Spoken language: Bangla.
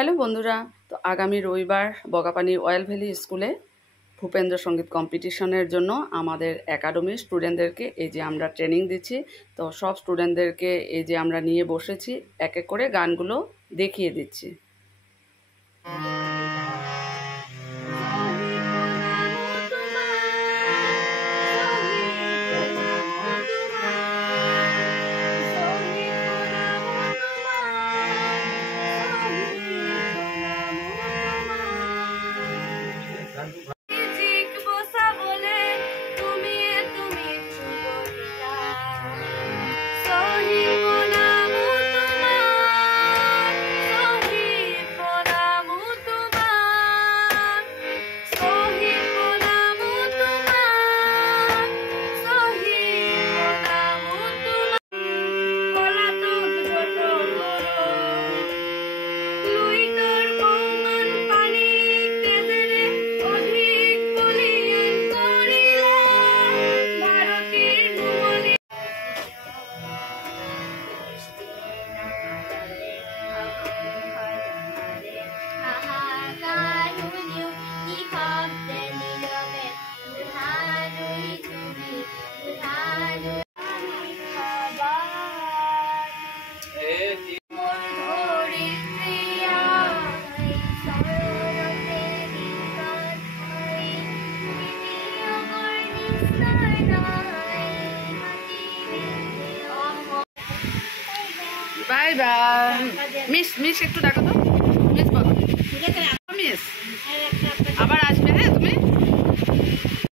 হ্যালো বন্ধুরা, তো আগামী রবিবার বগাপানি অয়েল ভ্যালি স্কুলে ভূপেন্দ্র সঙ্গীত কম্পিটিশনের জন্য আমাদের একাডেমির স্টুডেন্টদেরকে এই যে আমরা ট্রেনিং দিচ্ছি। তো সব স্টুডেন্টদেরকে এই যে আমরা নিয়ে বসেছি, এক এক করে গানগুলো দেখিয়ে দিচ্ছি। Bye bye. মিস একটু ডাকো তো।